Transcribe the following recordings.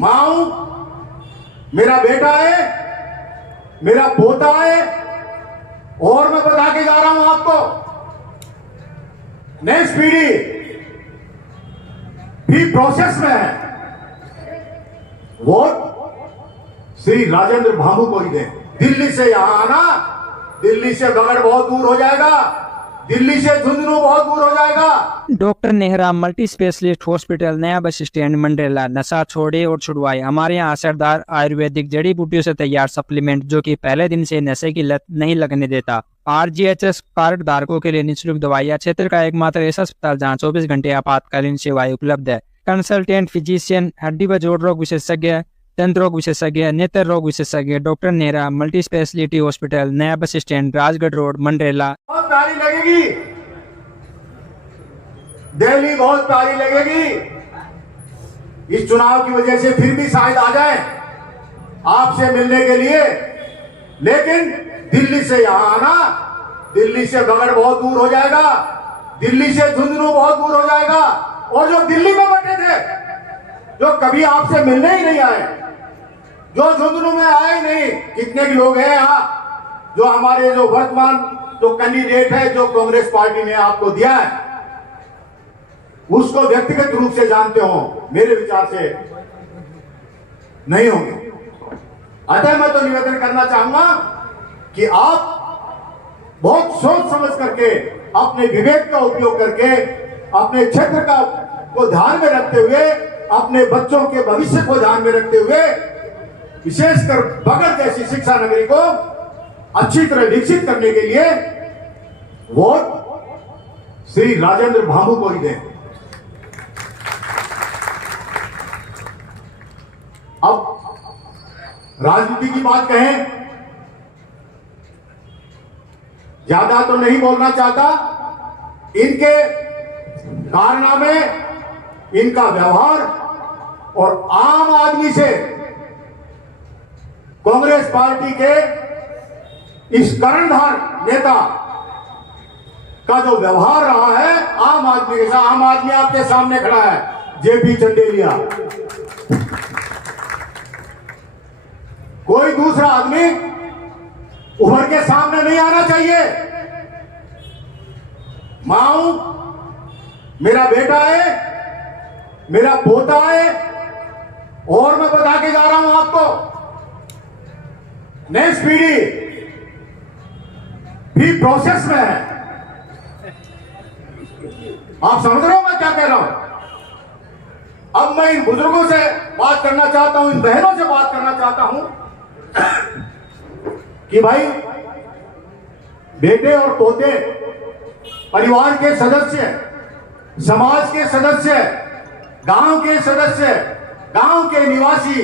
मां हूं, मेरा बेटा है, मेरा पोता है, और मैं बता के जा रहा हूं आपको, नेक्स्ट पीढ़ी भी प्रोसेस में है। वोट श्री राजेंद्र भामू को ही दें। दिल्ली से यहां आना, दिल्ली से बगड़ बहुत दूर हो जाएगा, दिल्ली से झुंझुनू बहुत दूर हो जाएगा। Doctor Nehra multi specialist hospital, नया बस स्टैंड, मंडरेला। नशा छोड़े और छुड़वाए। हमारे यहाँ असरदार आयुर्वेदिक जड़ी बूटियों से तैयार सप्लीमेंट जो कि पहले दिन से नशे की लत नहीं लगने देता। RGHS कार्ड धारकों के लिए निःशुल्क दवाइयाँ। क्षेत्र का एकमात्र ऐसा अस्पताल जहाँ 24 घंटे आपातकालीन सेवाएं उपलब्ध है। कंसल्टेंट फिजिशियन, हड्डी व जोड़ रोग विशेषज्ञ, दंत रोग विशेषज्ञ, नेत्र रोग विशेषज्ञ। Doctor Nehra multi speciality hospital, नया bus stand, Rajgarh road, Mandrela. बहुत प्यारी लगेगी दिल्ली, बहुत प्यारी लगेगी। इस चुनाव की वजह से फिर भी शायद आ जाए आपसे मिलने के लिए, लेकिन दिल्ली से यहां आना, दिल्ली से बगड़ बहुत दूर हो जाएगा, दिल्ली से झुंझुनू बहुत दूर हो जाएगा। और जो दिल्ली में बैठे थे, जो कभी आपसे मिलने ही नहीं आए, जो झुंझुनू में आए नहीं, कितने लोग हैं यहाँ जो हमारे जो वर्तमान जो कैंडिडेट है जो कांग्रेस पार्टी ने आपको दिया है, उसको व्यक्तिगत रूप से जानते हो, मेरे विचार से नहीं होंगे। अतः मैं तो निवेदन करना चाहूंगा कि आप बहुत सोच समझ करके, अपने विवेक का उपयोग करके, अपने क्षेत्र का को ध्यान में रखते हुए, अपने बच्चों के भविष्य को ध्यान में रखते हुए, विशेषकर बगड़ जैसी शिक्षा नगरी को अच्छी तरह विकसित करने के लिए वोट श्री राजेंद्र भामू को ही दें। अब राजनीति की बात कहें, ज्यादा तो नहीं बोलना चाहता। इनके कारनामे, इनका व्यवहार और आम आदमी से कांग्रेस पार्टी के इस कर्णधार नेता का जो व्यवहार रहा है आम आदमी के साथ, आम आदमी आपके सामने खड़ा है, जेपी चंदेलिया, कोई दूसरा आदमी उभर के सामने नहीं आना चाहिए। मां हूं, मेरा बेटा है, मेरा पोता है, और मैं बता के जा रहा हूं आपको, नेक्स्ट पीढ़ी भी प्रोसेस में है। आप समझ रहे हो मैं क्या कह रहा हूं? अब मैं इन बुजुर्गों से बात करना चाहता हूं, इन बहनों से बात करना चाहता हूं कि भाई, बेटे और पोते, परिवार के सदस्य, समाज के सदस्य, गांव के सदस्य, गांव के निवासी,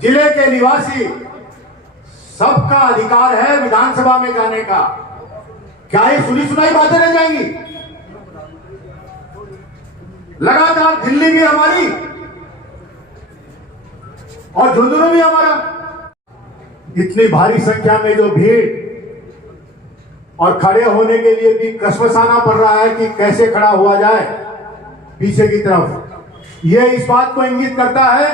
जिले के निवासी, सबका अधिकार है विधानसभा में जाने का। क्या ये सुनी सुनाई बातें रह जाएंगी? लगातार दिल्ली भी हमारी और झुंझुनू भी हमारा। इतनी भारी संख्या में जो भीड़, और खड़े होने के लिए भी कसमसाना पड़ रहा है कि कैसे खड़ा हुआ जाए पीछे की तरफ। यह इस बात को इंगित करता है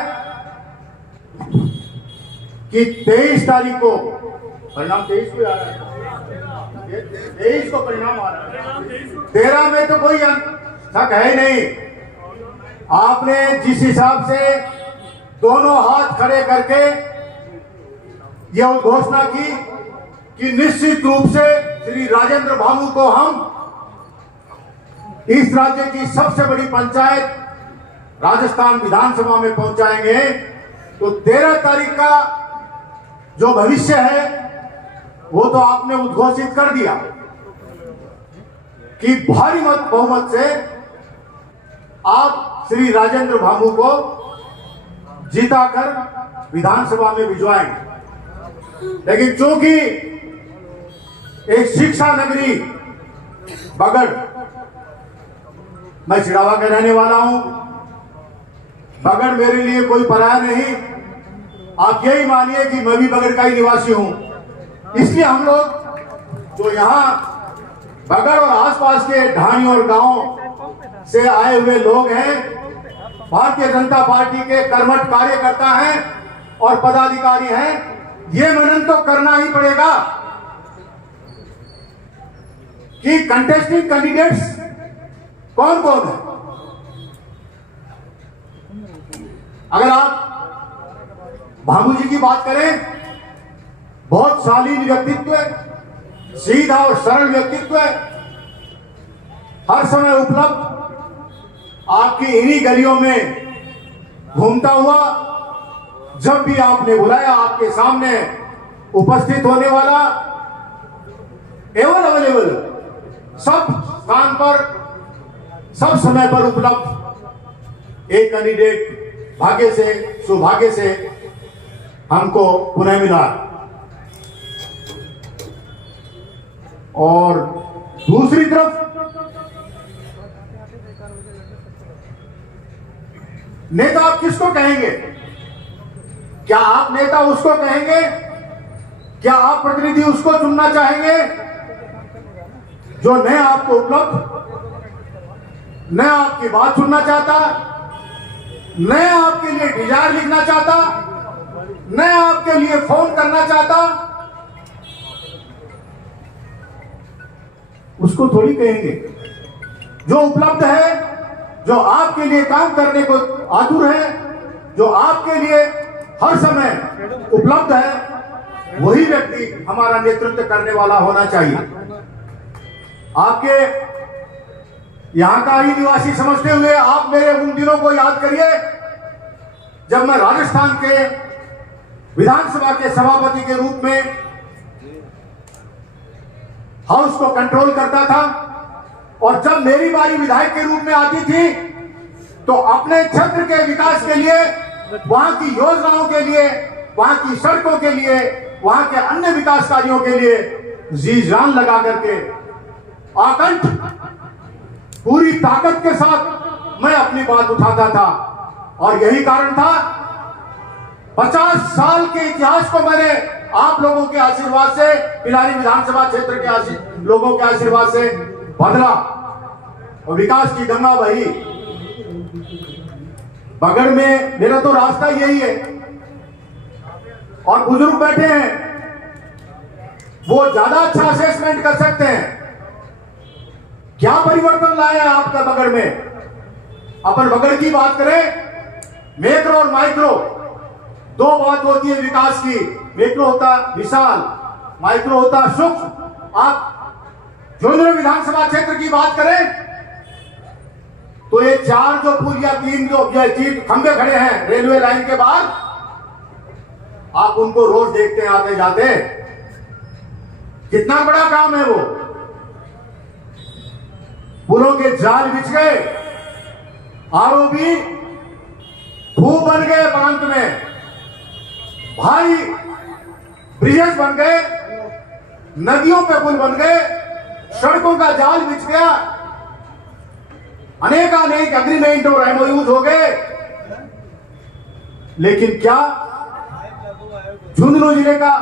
कि 23 तारीख को परिणाम, 23 को आ रहा है, 23 को परिणाम आ रहा है, 13 में तो कोई शक है ही नहीं। आपने जिस हिसाब से दोनों हाथ खड़े करके यह घोषणा की कि निश्चित रूप से श्री राजेंद्र भामू को हम इस राज्य की सबसे बड़ी पंचायत राजस्थान विधानसभा में पहुंचाएंगे, तो 13 तारीख का जो भविष्य है वो तो आपने उद्घोषित कर दिया कि भारी मत बहुमत से आप श्री राजेंद्र भामू को जीताकर विधानसभा में भिजवाएंगे। लेकिन चूंकि एक शिक्षा नगरी बगड़, मैं चिड़ावा का रहने वाला हूं, बगड़ मेरे लिए कोई पराया नहीं। आप यही मानिए कि मैं भी बगड़ का ही निवासी हूं। इसलिए हम लोग जो यहाँ बगड़ और आसपास के ढाणी और गांव से आए हुए लोग हैं, भारतीय जनता पार्टी के कर्मठ कार्यकर्ता हैं और पदाधिकारी हैं, ये मनन तो करना ही पड़ेगा कि कंटेस्टिंग कैंडिडेट्स कौन कौन है। अगर आप भामू जी की बात करें, बहुत शालीन व्यक्तित्व है, सीधा और सरल व्यक्तित्व है, हर समय उपलब्ध, आपकी इन्हीं गलियों में घूमता हुआ, जब भी आपने बुलाया आपके सामने उपस्थित होने वाला, एवं अवेलेबल, सब स्थान पर, सब समय पर उपलब्ध एक कैंडिडेट भाग्य से, सौभाग्य से हमको पुनः मिला। और दूसरी तरफ नेता आप किसको कहेंगे? क्या आप नेता उसको कहेंगे? क्या आप प्रतिनिधि उसको चुनना चाहेंगे जो न आपको उपलब्ध, न आपकी बात सुनना चाहता, न आपके लिए डिजायर लिखना चाहता, न आपके लिए फोन करना चाहता? उसको थोड़ी कहेंगे। जो उपलब्ध है, जो आपके लिए काम करने को आतुर है, जो आपके लिए हर समय उपलब्ध है, वही व्यक्ति हमारा नेतृत्व करने वाला होना चाहिए। आपके यहां का ही निवासी समझते हुए आप मेरे उन दिनों को याद करिए जब मैं राजस्थान के विधानसभा के सभापति के रूप में हाउस को कंट्रोल करता था, और जब मेरी बारी विधायक के रूप में आती थी तो अपने क्षेत्र के विकास के लिए, वहां की योजनाओं के लिए, वहां की सड़कों के लिए, वहां के अन्य विकास कार्यों के लिए जी जान लगा करके आकंठ पूरी ताकत के साथ मैं अपनी बात उठाता था। और यही कारण था 50 साल के इतिहास को मैंने आप लोगों के आशीर्वाद से, पिलानी विधानसभा क्षेत्र के लोगों के आशीर्वाद से बदला और विकास की गंगा बही। बगड़ में मेरा तो रास्ता यही है, और बुजुर्ग बैठे हैं, वो ज्यादा अच्छा असेसमेंट कर सकते हैं क्या परिवर्तन लाया है आपका बगड़ में। अपन बगड़ की बात करें, मैक्रो और माइक्रो दो बात होती है विकास की। मैक्रो होता विशाल, माइक्रो होता सूक्ष्म। आप झुंझुनू विधानसभा क्षेत्र की बात करें तो ये 4 जो पुल या 3 जो खंबे खड़े हैं रेलवे लाइन के बाहर, आप उनको रोज देखते हैं आते जाते, कितना बड़ा काम है वो। पुलों के जाल बिछ गए, आरओबी खूह बन गए प्रांत में, भारी ब्रिजेस बन गए, नदियों पे पुल बन गए, सड़कों का जाल बिछ गया, अनेक एग्रीमेंट और एमओयूज हो गए। लेकिन क्या झुंझुनू जिले का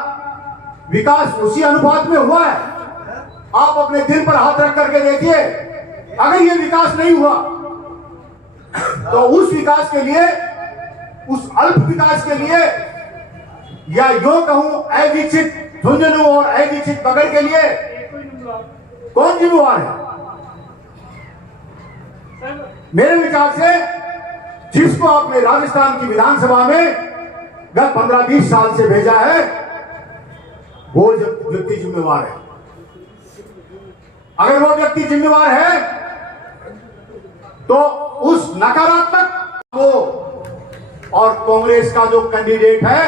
विकास उसी अनुपात में हुआ है? आप अपने दिल पर हाथ रख करके देखिए, अगर ये विकास नहीं हुआ तो उस विकास के लिए, उस अल्प विकास के लिए, या यो कहूं अविकसित झुंझुनू और अविकसित बगड़ के लिए कौन जिम्मेवार है? मेरे विचार से जिसको आपने राजस्थान की विधानसभा में गत 15-20 साल से भेजा है, वो व्यक्ति जिम्मेवार है। अगर वो व्यक्ति जिम्मेवार है तो उस नकारात्मक वो और कांग्रेस का जो कैंडिडेट है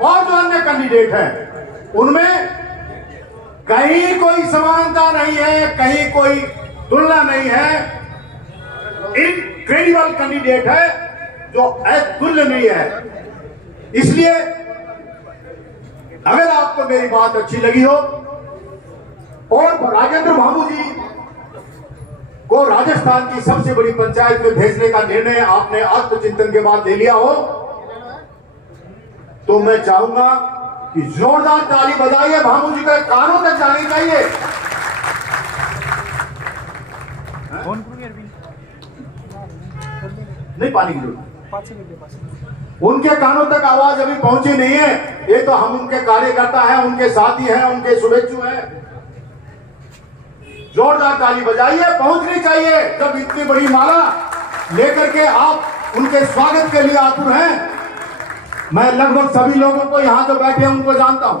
और जो अन्य कैंडिडेट है, उनमें कहीं कोई समानता नहीं है, कहीं कोई तुलना नहीं है। इनक्रेडिबल कैंडिडेट है जो अतुलनीय है। इसलिए अगर आपको मेरी बात अच्छी लगी हो और राजेंद्र भामू जी को राजस्थान की सबसे बड़ी पंचायत में भेजने का निर्णय आपने आत्मचिंतन के बाद ले लिया हो, तो मैं चाहूंगा कि जोरदार ताली बजाइए, भामू जी के कानों तक जानी चाहिए। नहीं पानी की जरूरत, उनके कानों तक आवाज अभी पहुंची नहीं है। ये तो हम उनके कार्यकर्ता हैं, उनके साथी हैं, उनके शुभेच्छु हैं। जोरदार ताली बजाइए, पहुंचनी चाहिए। जब इतनी बड़ी माला लेकर के आप उनके स्वागत के लिए आतुर हैं। मैं लगभग सभी लोगों को यहां जो बैठे हैं उनको जानता हूं।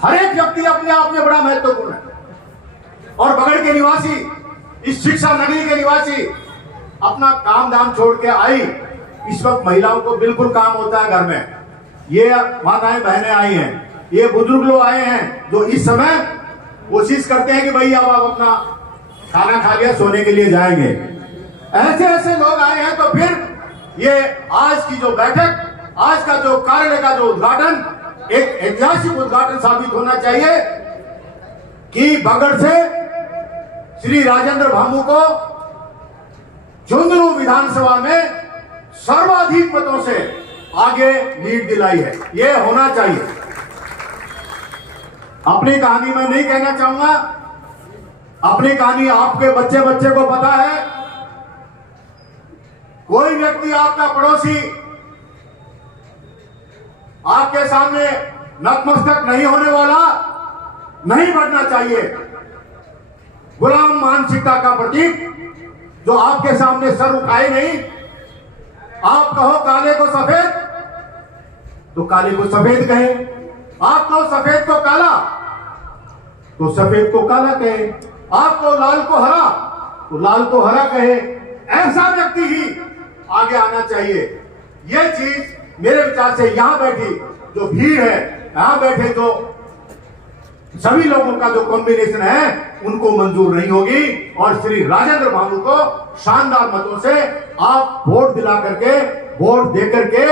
हर एक व्यक्ति अपने आप में बड़ा महत्वपूर्ण है। और बगड़ के निवासी, इस शिक्षा नगरी के निवासी अपना काम धाम छोड़ के आई। इस वक्त महिलाओं को बिल्कुल काम होता है घर में। ये माताएं बहनें आई हैं, ये बुजुर्ग लोग आए हैं जो इस समय कोशिश करते हैं कि भाई अब आप अपना खाना खा लिया, सोने के लिए जाएंगे। ऐसे ऐसे लोग आए हैं। तो फिर ये आज की जो बैठक, आज का जो कार्यालय का जो उद्घाटन एक ऐतिहासिक उद्घाटन साबित होना चाहिए कि बगड़ से श्री राजेंद्र भामू को झुंझुनू विधानसभा में सर्वाधिक मतों से आगे लीड दिलाई है। ये होना चाहिए। अपनी कहानी मैं नहीं कहना चाहूंगा, अपनी कहानी आपके बच्चे बच्चे को पता है। कोई व्यक्ति आपका पड़ोसी आपके सामने नतमस्तक नहीं होने वाला, नहीं बढ़ना चाहिए। गुलाम मानसिकता का प्रतीक जो आपके सामने सर उठाए नहीं। आप कहो काले को सफेद तो काले को सफेद कहे, आप कहो सफेद को काला तो सफेद को काला कहे, आप कहो लाल को हरा तो लाल को हरा कहे। ऐसा व्यक्ति ही आगे आना चाहिए। यह चीज मेरे विचार से यहां बैठी जो भीड़ है, यहां बैठे जो सभी लोगों का जो कॉम्बिनेशन है उनको मंजूर नहीं होगी। और श्री राजेंद्र भामू को शानदार मतों से आप वोट दिला करके, वोट दे करके,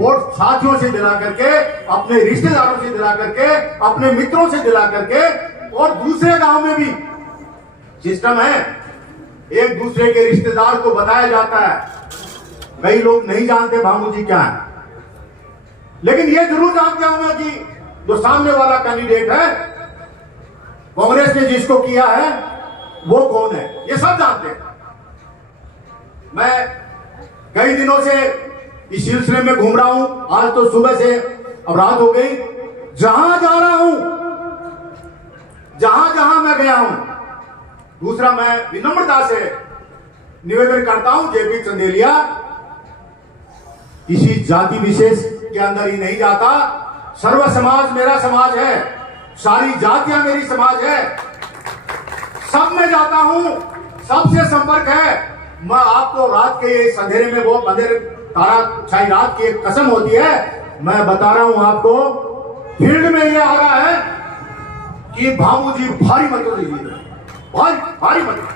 वोट साथियों से दिला करके, अपने रिश्तेदारों से दिला करके, अपने मित्रों से दिला करके, और दूसरे गांव में भी सिस्टम है, एक दूसरे के रिश्तेदार को बताया जाता है। कई लोग नहीं जानते भामू जी क्या है, लेकिन ये जरूर जानते होंगे कि जो सामने वाला कैंडिडेट है, कांग्रेस ने जिसको किया है वो कौन है, ये सब जानते हैं। मैं कई दिनों से इस सिलसिले में घूम रहा हूं। आज तो सुबह से अब रात हो गई। जहां जा रहा हूं, जहां जहां मैं गया हूं, दूसरा मैं विनम्रता से निवेदन करता हूं, जेपी चंदेलिया किसी जाति विशेष के अंदर ही नहीं जाता। सर्व समाज मेरा समाज है, सारी जातियां मेरी समाज है, सब में जाता हूं, सबसे संपर्क है। मैं आपको रात के इस अंधेरे में, वो अंधेरे तारा छाई रात की एक कसम होती है, मैं बता रहा हूं आपको, फील्ड में ये आ रहा है कि भामू जी भारी मतों से जीते, भारी मतों।